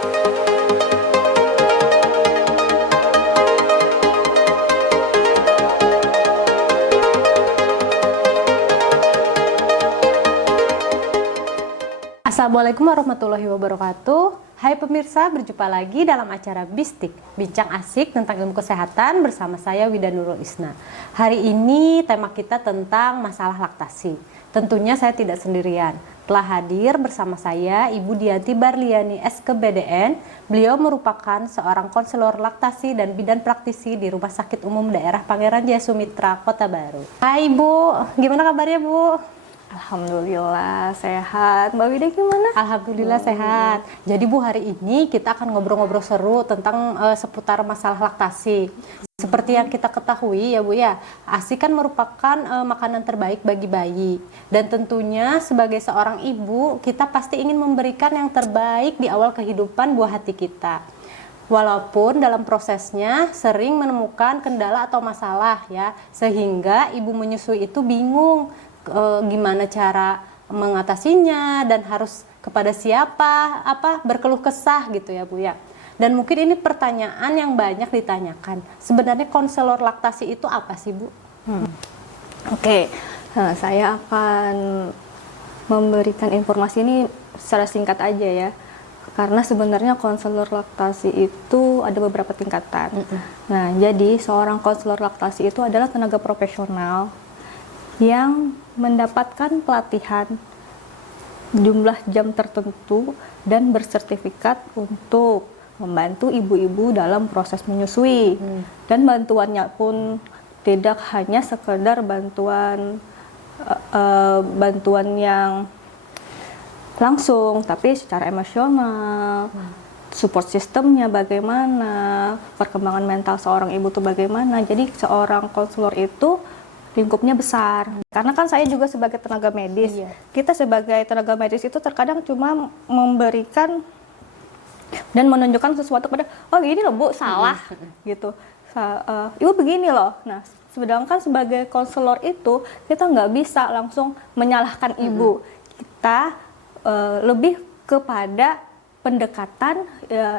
Assalamualaikum warahmatullahi wabarakatuh. Hai pemirsa, berjumpa lagi dalam acara Bistik, bincang asik tentang ilmu kesehatan bersama saya Wida Nurul Isna. Hari ini tema kita tentang masalah laktasi. Tentunya saya tidak sendirian. Telah hadir bersama saya Ibu Dianti Barliani SKBDN. Beliau merupakan seorang konselor laktasi dan bidan praktisi di Rumah Sakit Umum Daerah Pangeran Jaya Sumitra, Kota Baru. Hai Ibu, gimana kabarnya Bu? Alhamdulillah sehat. Mbak Wida gimana? Alhamdulillah sehat. Jadi Bu, hari ini kita akan ngobrol-ngobrol seru tentang seputar masalah laktasi. Seperti yang kita ketahui ya Bu ya, ASI kan merupakan makanan terbaik bagi bayi. Dan tentunya sebagai seorang ibu, kita pasti ingin memberikan yang terbaik di awal kehidupan buah hati kita. Walaupun dalam prosesnya sering menemukan kendala atau masalah ya, sehingga ibu menyusui itu bingung gimana cara mengatasinya dan harus kepada siapa, berkeluh kesah gitu ya Bu ya. Dan mungkin ini pertanyaan yang banyak ditanyakan. Sebenarnya konselor laktasi itu apa sih Bu? Oke. Nah, saya akan memberikan informasi ini secara singkat aja ya. Karena sebenarnya konselor laktasi itu ada beberapa tingkatan. Nah, jadi seorang konselor laktasi itu adalah tenaga profesional yang mendapatkan pelatihan jumlah jam tertentu dan bersertifikat untuk membantu ibu-ibu dalam proses menyusui. Dan bantuannya pun tidak hanya sekedar bantuan yang langsung, tapi secara emosional, support sistemnya bagaimana, perkembangan mental seorang ibu itu bagaimana. Jadi seorang konselor itu lingkupnya besar. Karena kan saya juga sebagai tenaga medis. Kita sebagai tenaga medis itu terkadang cuma memberikan dan menunjukkan sesuatu pada, oh gini loh Bu, salah gitu. Ibu begini loh. Nah, sedangkan sebagai konselor itu kita nggak bisa langsung menyalahkan ibu. Kita lebih kepada pendekatan,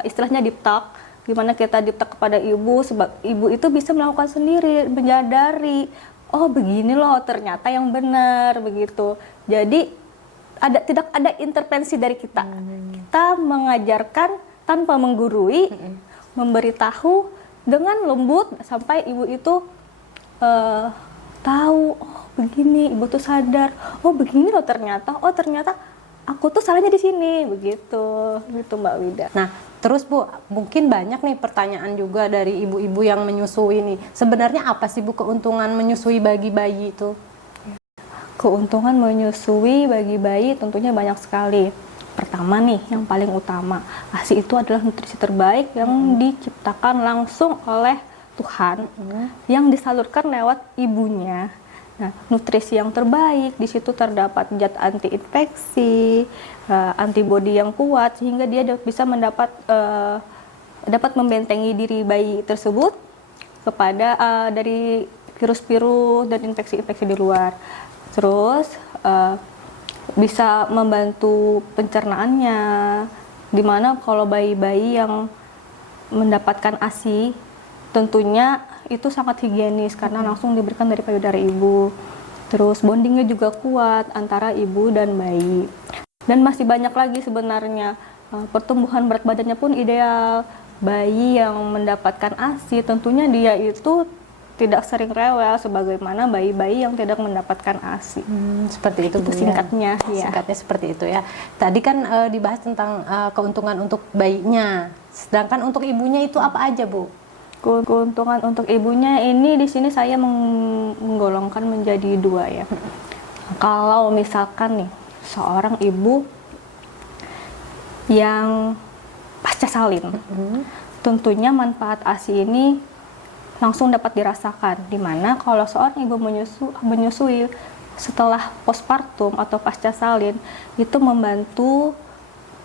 istilahnya deep talk, gimana kita deep talk kepada ibu, sebab ibu itu bisa melakukan sendiri, menyadari, oh begini loh ternyata yang benar begitu. Jadi tidak ada intervensi dari kita. Kita mengajarkan tanpa menggurui, memberitahu dengan lembut sampai ibu itu tahu, oh begini, ibu tuh sadar, oh begini loh ternyata, oh ternyata aku tuh salahnya di sini, begitu Mbak Wida. Nah, terus Bu, mungkin banyak nih pertanyaan juga dari ibu-ibu yang menyusui nih. Sebenarnya apa sih Bu keuntungan menyusui bagi bayi itu? Keuntungan menyusui bagi bayi tentunya banyak sekali. Pertama nih, yang paling utama, ASI itu adalah nutrisi terbaik yang diciptakan langsung oleh Tuhan, yang disalurkan lewat ibunya. Nah, nutrisi yang terbaik, di situ terdapat zat anti-infeksi, antibodi yang kuat, sehingga dia bisa dapat membentengi diri bayi tersebut kepada dari virus-virus dan infeksi-infeksi di luar. Terus bisa membantu pencernaannya, dimana kalau bayi-bayi yang mendapatkan ASI tentunya itu sangat higienis karena langsung diberikan dari payudara ibu. Terus bondingnya juga kuat antara ibu dan bayi. Dan masih banyak lagi sebenarnya. Pertumbuhan berat badannya pun ideal. Bayi yang mendapatkan ASI tentunya dia itu tidak sering rewel sebagaimana bayi-bayi yang tidak mendapatkan ASI. Seperti itu Bu, singkatnya ya. Singkatnya seperti itu ya. Tadi kan dibahas tentang keuntungan untuk bayinya. Sedangkan untuk ibunya itu apa aja Bu? Keuntungan untuk ibunya ini di sini saya menggolongkan menjadi dua ya. Kalau misalkan nih seorang ibu yang pasca salin, tentunya manfaat ASI ini langsung dapat dirasakan. Dimana kalau seorang ibu menyusui setelah postpartum atau pasca salin itu membantu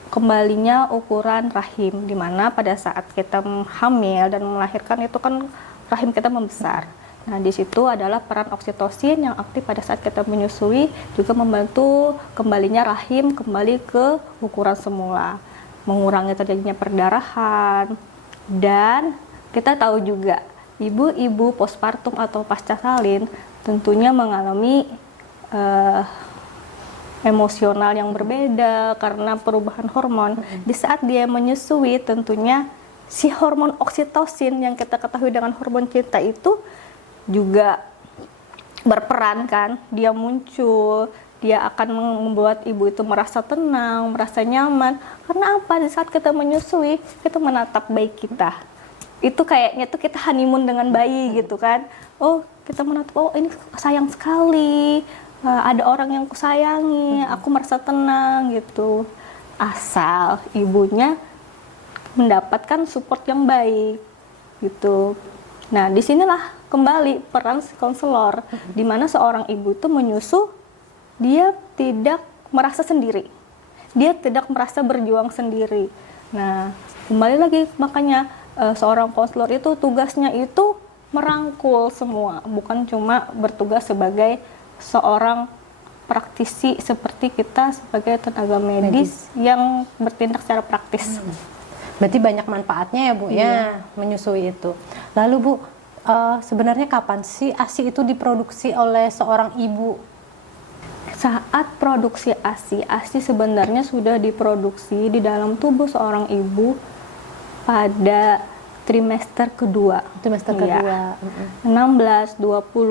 kembalinya ukuran rahim, dimana pada saat kita hamil dan melahirkan itu kan rahim kita membesar. Nah, di situ adalah peran oksitosin yang aktif pada saat kita menyusui, juga membantu kembalinya rahim kembali ke ukuran semula. mengurangi terjadinya perdarahan. Dan kita tahu juga ibu-ibu postpartum atau pasca salin tentunya mengalami emosional yang berbeda karena perubahan hormon. Di saat dia menyusui, tentunya si hormon oksitosin yang kita ketahui dengan hormon cinta itu juga berperan kan. Dia muncul, dia akan membuat ibu itu merasa tenang, merasa nyaman. Karena apa? Di saat kita menyusui, kita menatap bayi kita. Itu kayaknya tuh kita honeymoon dengan bayi gitu kan. Oh, kita menatap, oh ini sayang sekali. Ada orang yang kusayangi, aku merasa tenang gitu. Asal ibunya mendapatkan support yang baik gitu. Nah, disinilah kembali peran si konselor, di mana seorang ibu itu menyusu, dia tidak merasa sendiri, dia tidak merasa berjuang sendiri. Nah, kembali lagi makanya seorang konselor itu tugasnya itu merangkul semua, bukan cuma bertugas sebagai seorang praktisi seperti kita sebagai tenaga medis yang bertindak secara praktis. Berarti banyak manfaatnya ya Bu ya menyusui itu. Lalu Bu, sebenarnya kapan sih ASI itu diproduksi oleh seorang ibu? Saat produksi ASI, ASI sebenarnya sudah diproduksi di dalam tubuh seorang ibu pada trimester kedua. Trimester kedua. 16-20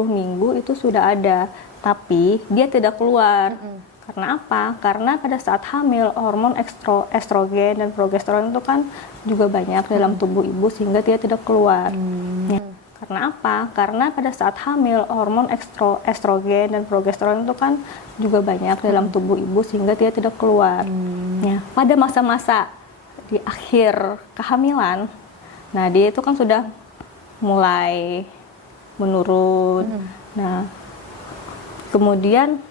minggu itu sudah ada. Tapi dia tidak keluar. Karena apa? Karena pada saat hamil hormon estrogen dan progesteron itu kan juga banyak dalam tubuh ibu sehingga dia tidak keluar. Ya. Karena apa? Karena pada saat hamil hormon estrogen dan progesteron itu kan juga banyak dalam tubuh ibu sehingga dia tidak keluar. Ya. Pada masa-masa di akhir kehamilan, nah dia itu kan sudah mulai menurun. Nah, kemudian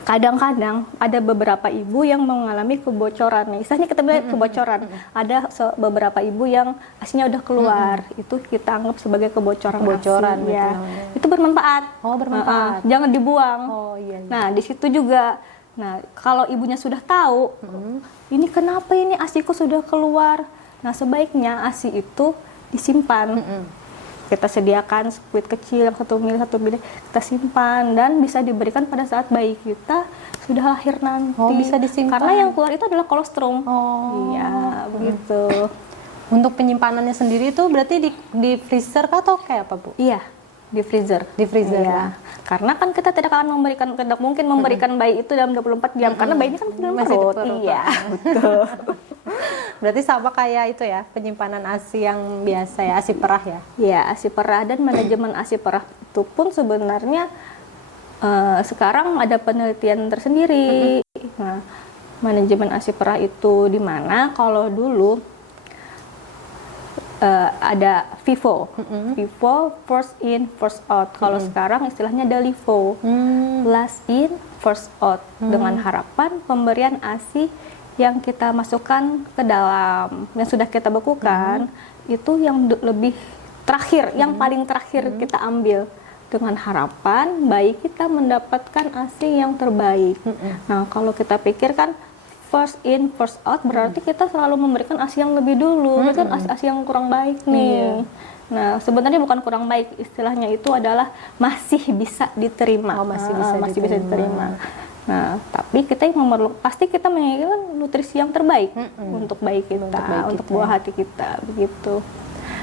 kadang-kadang ada beberapa ibu yang mengalami kebocoran. Misalnya kita bilang kebocoran. Ada beberapa ibu yang ASInya udah keluar. Itu kita anggap sebagai kebocoran ASI. Ya. Itu bermanfaat. Oh, bermanfaat. Jangan dibuang. Oh, iya. Nah, di situ juga. Nah, kalau ibunya sudah tahu, ini kenapa ini ASIku sudah keluar. Nah, sebaiknya ASI itu disimpan. Kita sediakan squid kecil yang 1 mili, kita simpan dan bisa diberikan pada saat bayi kita sudah lahir nanti. Oh, bisa disimpan. Karena yang keluar itu adalah kolostrum. Oh. Iya, begitu. Untuk penyimpanannya sendiri itu berarti di freezer atau kayak apa Bu? Iya, di freezer. Di freezer. Iya. Karena kan kita tidak mungkin memberikan bayi itu dalam 24 jam karena bayinya kan dalam Masih di perut. perut. Iya, betul. Berarti sama kayak itu ya, penyimpanan ASI yang biasa ya, ASI perah ya? Ya, ASI perah dan manajemen ASI perah itu pun sebenarnya sekarang ada penelitian tersendiri. Nah, manajemen ASI perah itu di mana kalau dulu ada FIFO, FIFO first in first out. Kalau sekarang istilahnya ada LIFO, last in first out, dengan harapan pemberian ASI yang kita masukkan ke dalam, yang sudah kita bekukan, itu yang lebih terakhir, yang paling terakhir kita ambil, dengan harapan bayi kita mendapatkan ASI yang terbaik. Nah, kalau kita pikirkan first in first out berarti kita selalu memberikan ASI yang lebih dulu, kan ASI yang kurang baik nih. Nah, sebenarnya bukan kurang baik, istilahnya itu adalah masih bisa diterima. Oh, masih bisa diterima. Nah, tapi kita yang pasti kita menginginkan nutrisi yang terbaik untuk bayi kita, untuk buah hati kita, begitu.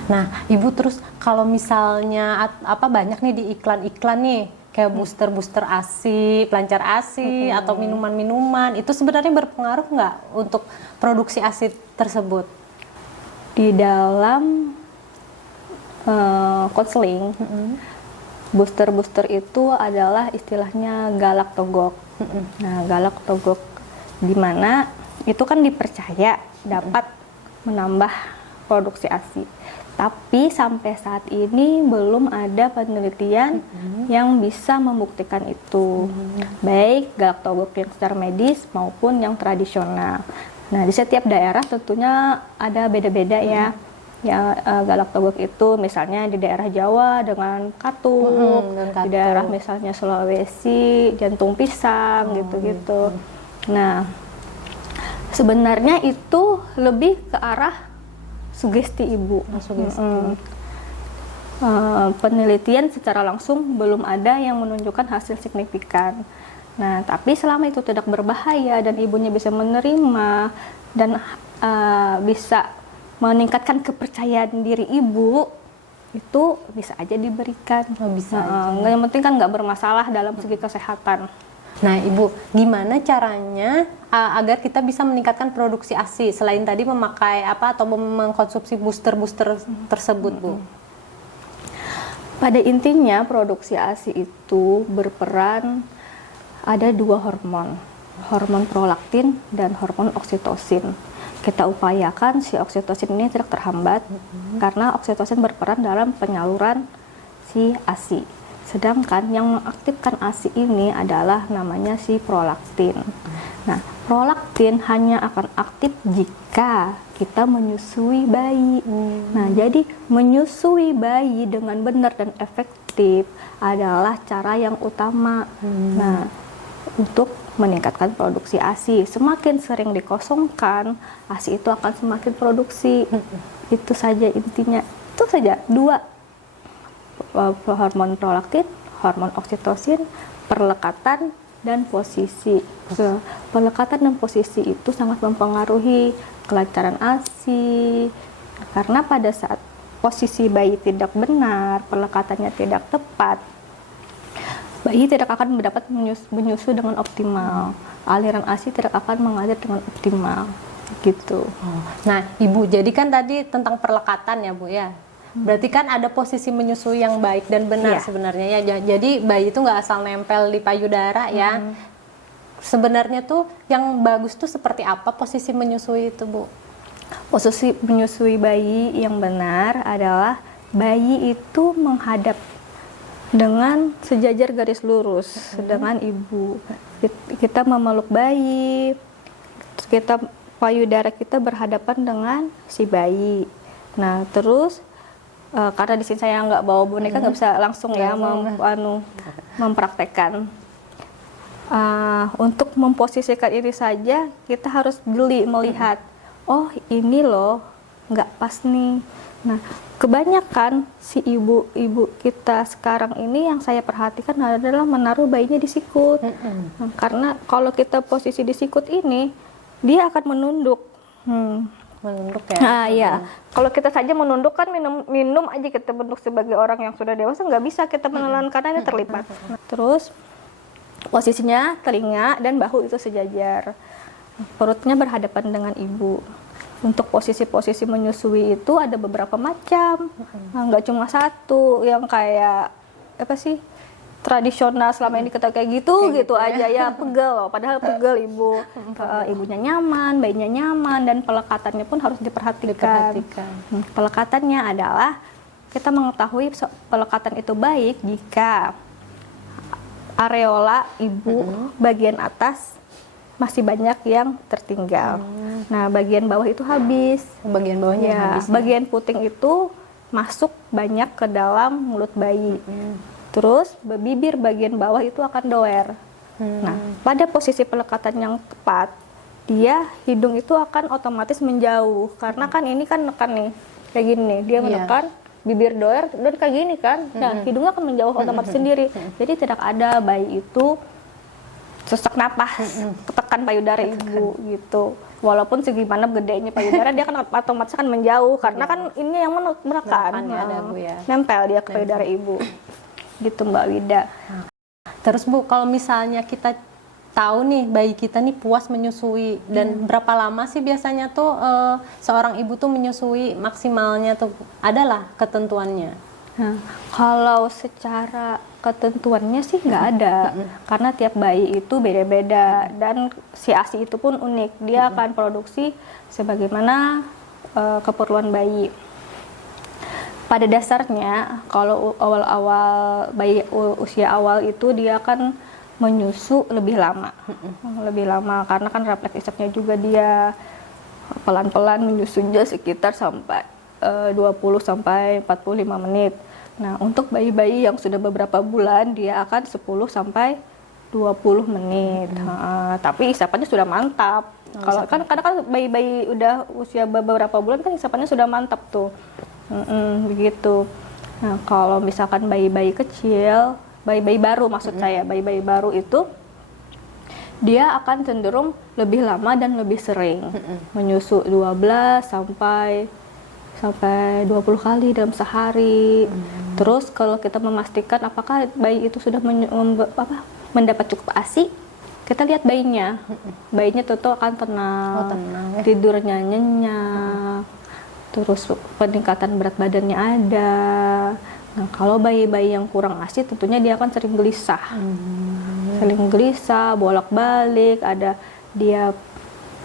Nah, Ibu terus kalau misalnya banyak nih di iklan-iklan nih, kayak booster ASI, pelancar ASI, atau minuman-minuman, itu sebenarnya berpengaruh nggak untuk produksi ASI tersebut? Di dalam konseling, booster itu adalah istilahnya galaktogok. Nah, galaktogok di mana itu kan dipercaya dapat menambah produksi ASI. Tapi sampai saat ini belum ada penelitian yang bisa membuktikan itu. Baik galaktogok yang secara medis maupun yang tradisional. Nah, di setiap daerah tentunya ada beda-beda ya. Ya, galaktogok itu misalnya di daerah Jawa dengan katuk, di daerah misalnya Sulawesi jantung pisang gitu-gitu. Nah, Sebenarnya itu lebih ke arah sugesti ibu. Sugesti. Penelitian secara langsung belum ada yang menunjukkan hasil signifikan. Nah, tapi selama itu tidak berbahaya dan ibunya bisa menerima dan bisa meningkatkan kepercayaan diri ibu, itu bisa aja diberikan. Bisa aja. Yang penting kan nggak bermasalah dalam segi kesehatan. Nah, Ibu, gimana caranya agar kita bisa meningkatkan produksi ASI selain tadi memakai atau mengkonsumsi booster-booster tersebut, Bu? Pada intinya produksi ASI itu berperan ada 2 hormon, hormon prolaktin dan hormon oksitosin. Kita upayakan si oksitosin ini tidak terhambat karena oksitosin berperan dalam penyaluran si ASI. Sedangkan yang mengaktifkan ASI ini adalah namanya si prolaktin. Nah, prolaktin hanya akan aktif jika kita menyusui bayi. Nah, jadi menyusui bayi dengan benar dan efektif adalah cara yang utama. Nah, untuk meningkatkan produksi ASI. Semakin sering dikosongkan, ASI itu akan semakin produksi. Itu saja intinya. Itu saja 2 hormon prolaktin, hormon oksitosin, perlekatan dan posisi. Perlekatan dan posisi itu sangat mempengaruhi kelancaran ASI karena pada saat posisi bayi tidak benar, perlekatannya tidak tepat, bayi tidak akan mendapat menyusu dengan optimal. Aliran ASI tidak akan mengalir dengan optimal. Gitu. Nah, Ibu, jadi kan tadi tentang perlekatan ya, Bu ya. Berarti kan ada posisi menyusui yang baik dan benar sebenarnya ya. Jadi bayi itu nggak asal nempel di payudara ya. Sebenarnya tuh yang bagus tuh seperti apa posisi menyusui itu, Bu? Posisi menyusui bayi yang benar adalah bayi itu menghadap dengan sejajar garis lurus dengan ibu. Kita memeluk bayi, kita payudara kita berhadapan dengan si bayi. Nah, terus karena di sini saya nggak bawa boneka, nggak bisa langsung mempraktekkan. Untuk memposisikan ini saja kita harus melihat, oh ini loh nggak pas nih. Nah, kebanyakan si ibu-ibu kita sekarang ini yang saya perhatikan adalah menaruh bayinya di sikut. Nah, karena kalau kita posisi di sikut ini, dia akan menunduk. Menunduk ya? Nah, iya. Kalau kita saja menunduk kan minum aja kita bentuk sebagai orang yang sudah dewasa, nggak bisa kita menelan karena ini terlipat. Nah, terus posisinya telinga dan bahu itu sejajar. Perutnya berhadapan dengan ibu. Untuk posisi-posisi menyusui itu ada beberapa macam. Nggak cuma satu yang kayak apa sih? Tradisional selama ini kita kayak gitu aja ya, pegel loh, padahal pegel ibunya nyaman, bayinya nyaman, dan pelekatannya pun harus diperhatikan. Pelekatannya adalah kita mengetahui pelekatan itu baik jika areola ibu bagian atas masih banyak yang tertinggal. Nah, bagian bawah itu habis. Bagian bawahnya ya, habis. Bagian puting itu masuk banyak ke dalam mulut bayi. Terus bibir bagian bawah itu akan doer. Nah, pada posisi pelekatan yang tepat, hidung itu akan otomatis menjauh. Karena kan ini kan nekan nih, kayak gini nih, dia menekan, bibir doer dan kayak gini kan. Nah, hidungnya akan menjauh otomatis sendiri. Jadi tidak ada bayi itu sesak napas, tekan payudara ibu gitu. Walaupun segimana gedenya payudara, dia kan otomatis akan menjauh karena kan ini yang menekan, nempel dia ke payudara ibu. Gitu Mbak Wida. Terus Bu, kalau misalnya kita tahu nih bayi kita nih puas menyusui dan berapa lama sih biasanya tuh seorang ibu tuh menyusui maksimalnya tuh, adalah ketentuannya? Nah, kalau secara ketentuannya sih nggak ada, karena tiap bayi itu beda-beda dan si ASI itu pun unik, dia akan produksi sebagaimana keperluan bayi. Pada dasarnya, kalau awal-awal bayi usia awal itu dia akan menyusu lebih lama, karena kan refleks isapnya juga dia pelan-pelan menyusunya sekitar sampai 20 sampai 45 menit. Nah, untuk bayi-bayi yang sudah beberapa bulan dia akan 10 sampai 20 menit. Tapi isapannya sudah mantap. Kalau kan kadang kan bayi-bayi udah usia beberapa bulan kan isapannya sudah mantap tuh. Begitu. Nah, kalau misalkan bayi-bayi kecil, bayi-bayi baru maksud saya, bayi-bayi baru itu dia akan cenderung lebih lama dan lebih sering. Menyusu 12 sampai 20 kali dalam sehari. Terus kalau kita memastikan apakah bayi itu sudah mendapat cukup ASI, kita lihat bayinya. Bayinya tentu akan tenang, ya. tidurnya nyenyak, terus peningkatan berat badannya ada. Nah, kalau bayi-bayi yang kurang ASI tentunya dia akan sering gelisah. Sering gelisah, bolak-balik, ada dia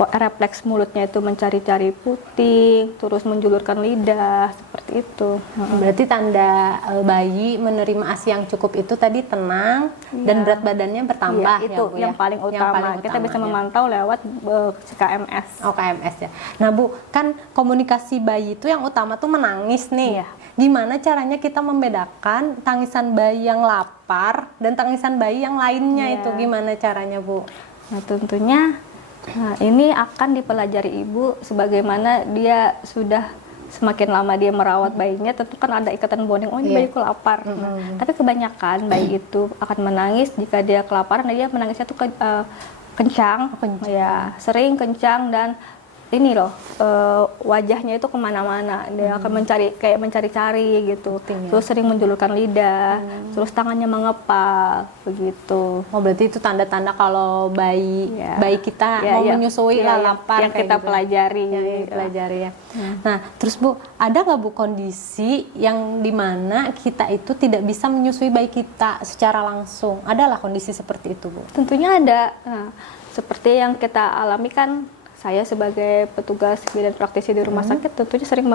refleks mulutnya itu mencari-cari puting, terus menjulurkan lidah, seperti itu. Berarti tanda bayi menerima ASI yang cukup itu tadi tenang dan berat badannya bertambah. Iya, itu ya, Bu, yang paling utama. Kita bisa memantau lewat KMS. Oh, KMS ya. Nah, Bu, kan komunikasi bayi itu yang utama tuh menangis nih. Iya. Gimana caranya kita membedakan tangisan bayi yang lapar dan tangisan bayi yang lainnya itu? Gimana caranya, Bu? Nah, tentunya ini akan dipelajari ibu sebagaimana dia sudah semakin lama dia merawat bayinya, tentu kan ada ikatan bonding. Oh, ini bayiku lapar. Tapi kebanyakan bayi itu akan menangis jika dia kelaparan. Dia menangisnya tuh kencang, ya sering kencang, dan ini loh wajahnya itu kemana-mana. Dia akan mencari-cari gitu. Terus sering menjulurkan lidah, terus tangannya mengepal begitu. Oh, berarti itu tanda-tanda kalau bayi kita mau menyusui lapar yang kita gitu. pelajari. Pelajari ya. Nah, terus Bu, ada nggak Bu kondisi yang dimana kita itu tidak bisa menyusui bayi kita secara langsung? Adalah kondisi seperti itu, Bu? Tentunya ada. Nah, seperti yang kita alami kan, saya sebagai petugas bidan praktisi di rumah sakit tentunya sering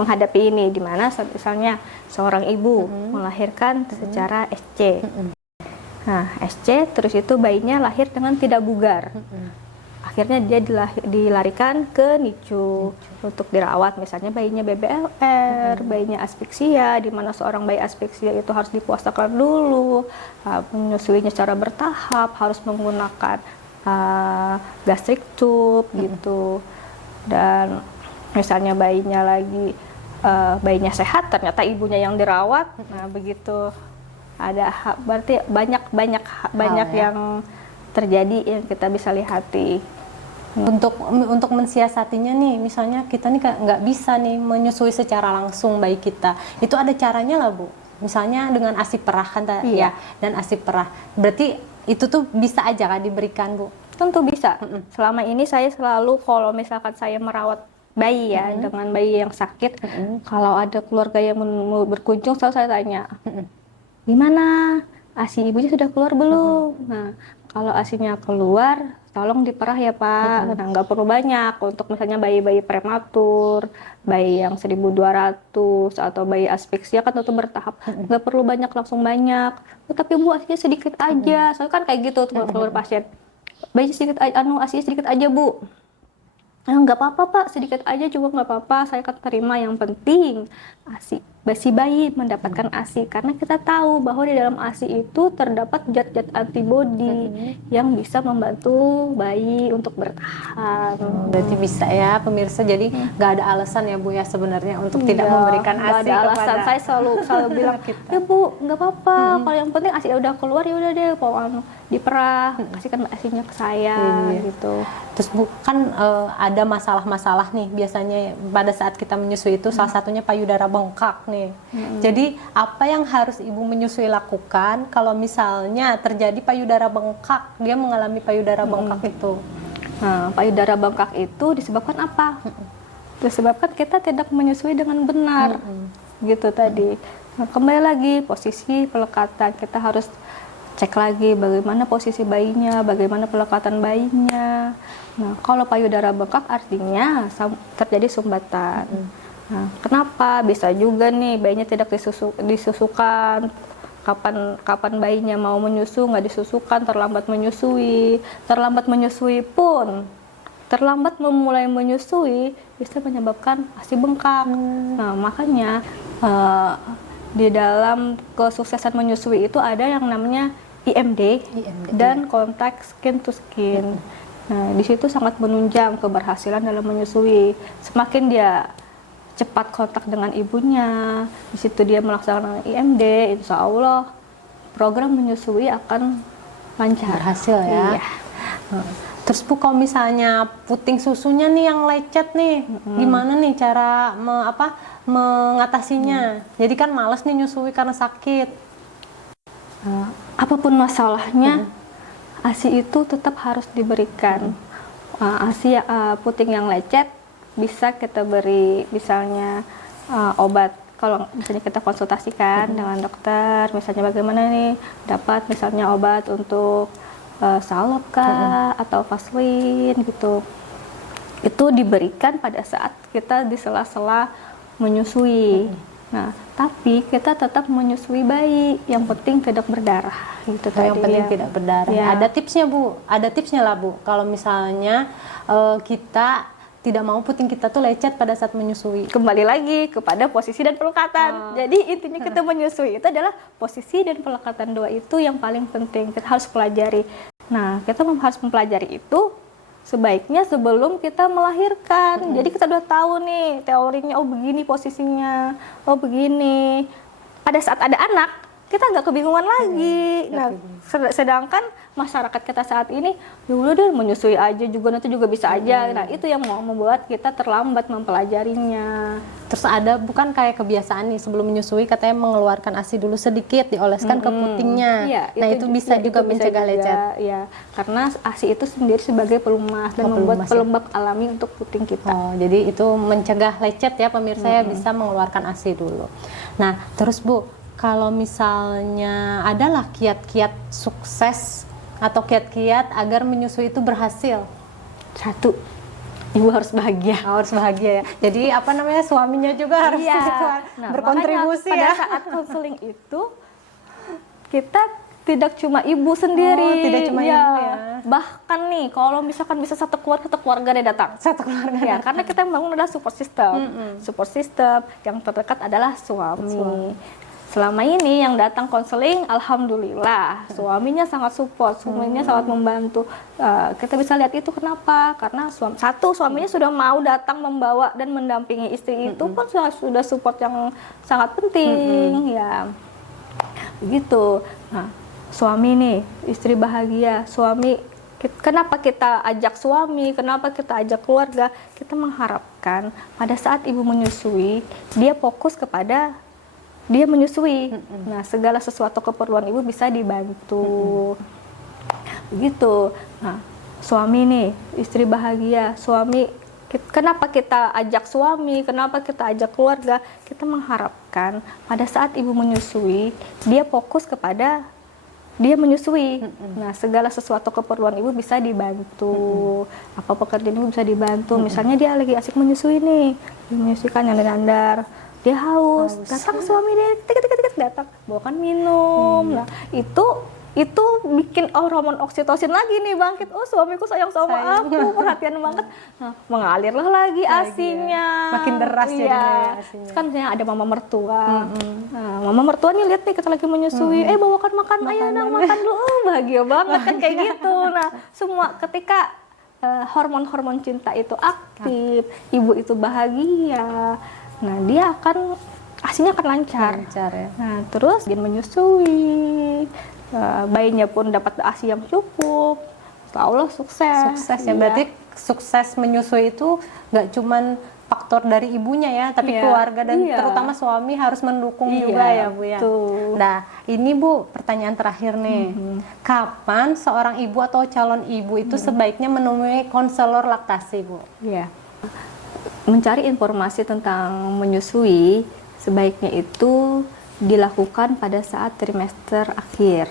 menghadapi ini, di mana misalnya seorang ibu melahirkan secara SC. Nah, SC terus itu bayinya lahir dengan tidak bugar. Akhirnya dia dilarikan ke NICU untuk dirawat, misalnya bayinya BBLR, bayinya aspeksia, di mana seorang bayi aspeksia itu harus dipuasakan dulu, menyusuinya secara bertahap, harus menggunakan gastric tube gitu. Dan misalnya bayinya sehat, ternyata ibunya yang dirawat. Nah, begitu ada berarti banyak yang terjadi yang kita bisa lihati. Untuk mensiasatinya nih, misalnya kita nih nggak bisa nih menyusui secara langsung bayi kita, itu ada caranya lah, Bu. Misalnya dengan ASI perah kan ya, dan ASI perah. Berarti itu tuh bisa aja kan diberikan, Bu? Tentu bisa. Selama ini saya selalu kalau misalkan saya merawat bayi ya, dengan bayi yang sakit, kalau ada keluarga yang mau berkunjung selalu saya tanya, gimana? ASI ibunya sudah keluar belum? Nah, kalau ASInya keluar, tolong diperah ya Pak. Nah, nggak perlu banyak. Untuk misalnya bayi-bayi prematur, bayi yang 1.200 atau bayi aspeksia kan tentu bertahap. Nggak perlu banyak, langsung banyak. Oh, tapi Bu, ASInya sedikit aja. Soalnya kan kayak gitu kalau pasien. Bayi sedikit, ASInya sedikit aja Bu. Nggak apa-apa Pak, sedikit aja juga nggak apa-apa, saya akan terima, yang penting si bayi mendapatkan ASI, karena kita tahu bahwa di dalam ASI itu terdapat zat-zat antibodi yang bisa membantu bayi untuk bertahan. Berarti bisa ya pemirsa, jadi nggak ada alasan ya Bu ya sebenarnya untuk tidak memberikan ASI ada alasan. kepada Saya selalu bilang ya Bu, nggak apa-apa, kalau yang penting ASI udah keluar ya udah deh, diperah, kasihkan ASI-nya ke saya gitu. Terus Bu, kan ada masalah-masalah nih biasanya pada saat kita menyusui itu, salah satunya payudara bengkak nih. Jadi apa yang harus ibu menyusui lakukan kalau misalnya terjadi payudara bengkak, dia mengalami payudara bengkak itu? Nah, payudara bengkak itu disebabkan apa? Disebabkan kita tidak menyusui dengan benar, gitu tadi. Nah, kembali lagi posisi pelekatan, kita harus cek lagi bagaimana posisi bayinya, bagaimana pelekatan bayinya. Nah, kalau payudara bengkak artinya terjadi sumbatan. Nah, kenapa? Bisa juga nih bayinya tidak disusukan. Kapan bayinya mau menyusu nggak disusukan, terlambat menyusui. Terlambat menyusui pun, terlambat memulai menyusui bisa menyebabkan ASI bengkak. Nah, makanya di dalam kesuksesan menyusui itu ada yang namanya IMD, IMD, dan kontak skin to skin. Nah, di situ sangat menunjang keberhasilan dalam menyusui. Semakin dia cepat kontak dengan ibunya, di situ dia melaksanakan IMD, insya Allah program menyusui akan lancar. Berhasil ya. Iya. Terus Bu, kalau misalnya puting susunya nih yang lecet nih, gimana nih cara mengatasinya? Jadi kan males nih nyusui karena sakit. Apapun masalahnya, ASI itu tetap harus diberikan. ASI puting yang lecet bisa kita beri misalnya obat. Kalau misalnya kita konsultasikan dengan dokter, misalnya bagaimana nih dapat misalnya obat untuk salep kah atau vaselin gitu, itu diberikan pada saat kita di sela-sela menyusui. Nah, tapi kita tetap menyusui bayi, yang penting tidak berdarah gitu. Yang penting ya. tidak berdarah. Ya. Ada tipsnya Bu, ada tipsnya lah Bu. Kalau misalnya kita tidak mau puting kita tuh lecet pada saat menyusui. Kembali lagi kepada posisi dan pelekatan. Jadi intinya kita menyusui itu adalah posisi dan pelekatan dua itu yang paling penting. Kita harus pelajari. Nah, kita harus mempelajari itu sebaiknya sebelum kita melahirkan. Jadi kita udah tahu nih teorinya, oh begini posisinya, oh begini. Pada saat ada anak, kita nggak kebingungan lagi. Nah, sedangkan masyarakat kita saat ini, ya udah deh menyusui aja juga, nanti juga bisa aja. Nah, itu yang mau membuat kita terlambat mempelajarinya. Terus ada bukan kayak kebiasaan nih sebelum menyusui katanya mengeluarkan ASI dulu sedikit, dioleskan ke putingnya. Iya, Nah, itu bisa juga mencegah lecet. Ya, karena ASI itu sendiri sebagai pelumas dan membuat pelembab alami untuk puting kita. Oh, jadi itu mencegah lecet ya pemirsa ya, bisa mengeluarkan ASI dulu. Nah, terus Bu, kalau misalnya adalah kiat-kiat sukses atau kiat-kiat agar menyusui itu berhasil? Satu, ibu harus bahagia. Harus bahagia ya. Jadi apa namanya, suaminya juga harus berkontribusi pada ya. saat konseling itu kita tidak cuma ibu sendiri. Tidak cuma ibu ya. Bahkan nih kalau misalkan bisa satu keluarga dia datang. Satu keluarga Ya, karena kita membangun adalah support system. Support system yang terdekat adalah suami. Selama ini yang datang konseling, alhamdulillah suaminya sangat support, suaminya sangat membantu. Kita bisa lihat itu kenapa? Karena suaminya sudah mau datang membawa dan mendampingi istri, itu pun sudah support yang sangat penting. Ya, begitu. Nah, suami nih, istri bahagia, suami. Kenapa kita ajak suami? Kenapa kita ajak keluarga? Kita mengharapkan pada saat ibu menyusui, dia fokus kepada dia menyusui. Nah, segala sesuatu keperluan ibu bisa dibantu. Begitu. Nah, suami nih, istri bahagia, suami. Kenapa kita ajak suami? Kenapa kita ajak keluarga? Kita mengharapkan pada saat ibu menyusui, dia fokus kepada dia menyusui. Nah, segala sesuatu keperluan ibu bisa dibantu. Apa pekerjaan ibu bisa dibantu. Misalnya dia lagi asik menyusui nih, dia menyusuikan nyandar-nyandar. Dia haus, datang suami dia, ketik datang, bawakan minum. Nah, itu bikin hormon oksitosin lagi nih bangkit. Oh, suamiku sayang sama aku, perhatian banget. Nah, mengalirlah lagi ASI-nya. Makin deras jadinya ASI-nya. Kan ada mama mertua. Nah, mama mertua nih lihat nih kita lagi menyusui, bawakan makan, ayo nang makan dulu. Bahagia banget kan kayak gitu. Nah, semua ketika hormon-hormon cinta itu aktif, ibu itu bahagia. Nah, dia akan ASI-nya akan lancar ya. Nah, terus dia menyusui, bayinya pun dapat ASI yang cukup. Insya Allah sukses ya. Berarti sukses menyusui itu nggak cuman faktor dari ibunya ya, tapi keluarga dan terutama suami harus mendukung juga ya Bu ya. Nah, ini Bu pertanyaan terakhir nih, kapan seorang ibu atau calon ibu itu sebaiknya menemui konselor laktasi Bu? Iya. Mencari informasi tentang menyusui sebaiknya itu dilakukan pada saat trimester akhir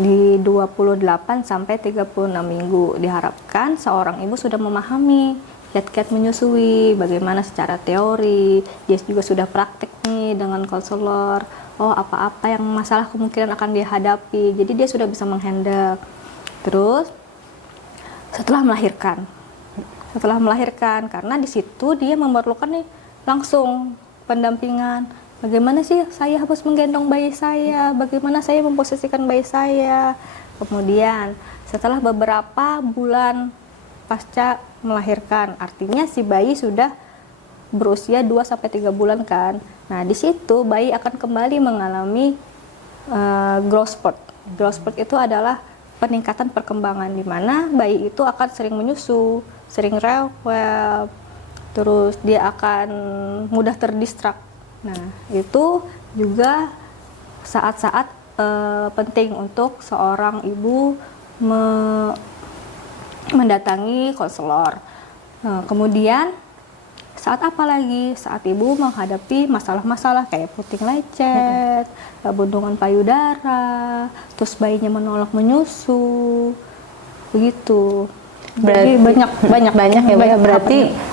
di 28 sampai 36 minggu. Diharapkan seorang ibu sudah memahami kiat-kiat menyusui, bagaimana secara teori, dia juga sudah praktek nih dengan konselor. Oh, apa-apa yang masalah kemungkinan akan dihadapi. Jadi dia sudah bisa menghandle. Terus setelah melahirkan, karena di situ dia memerlukan nih langsung pendampingan, bagaimana sih saya harus menggendong bayi saya, bagaimana saya memposisikan bayi saya. Kemudian setelah beberapa bulan pasca melahirkan, artinya si bayi sudah berusia 2-3 bulan kan. Nah, di situ bayi akan kembali mengalami growth spurt. Growth spurt itu adalah peningkatan perkembangan di mana bayi itu akan sering menyusu, sering rewel, terus dia akan mudah terdistrak. Nah, itu juga saat-saat penting untuk seorang ibu mendatangi konselor. Nah, kemudian saat apa lagi? Saat ibu menghadapi masalah-masalah kayak puting lecet, bendungan payudara, terus bayinya menolak menyusu, begitu. Jadi Banyak ya Bu ya.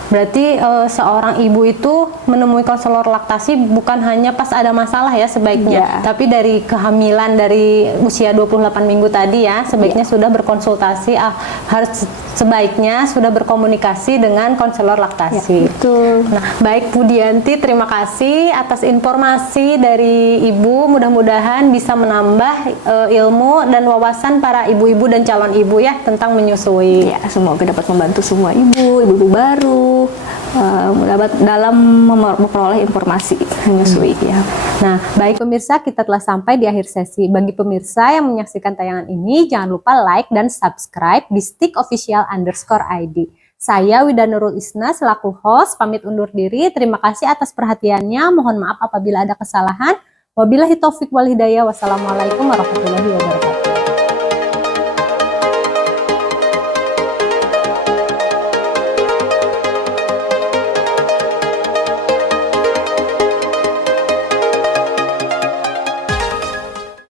Berarti seorang ibu itu menemui konselor laktasi bukan hanya pas ada masalah ya sebaiknya, Ya. tapi dari kehamilan dari usia 28 minggu tadi ya sebaiknya sudah berkonsultasi, harus sebaiknya sudah berkomunikasi dengan konselor laktasi. Betul. Nah, baik Bu Dianti, terima kasih atas informasi dari Ibu. Mudah-mudahan bisa menambah ilmu dan wawasan para ibu-ibu dan calon ibu ya tentang menyusui. Ya, semoga dapat membantu semua ibu-ibu baru dapat dalam memperoleh informasi menyusui ya. Nah, baik pemirsa, kita telah sampai di akhir sesi. Bagi pemirsa yang menyaksikan tayangan ini, jangan lupa like dan subscribe di @stickofficial_id. Saya Wida Nurul Isna selaku host pamit undur diri. Terima kasih atas perhatiannya. Mohon maaf apabila ada kesalahan. Wabillahi taufik wal hidayah. Wassalamualaikum warahmatullahi wabarakatuh.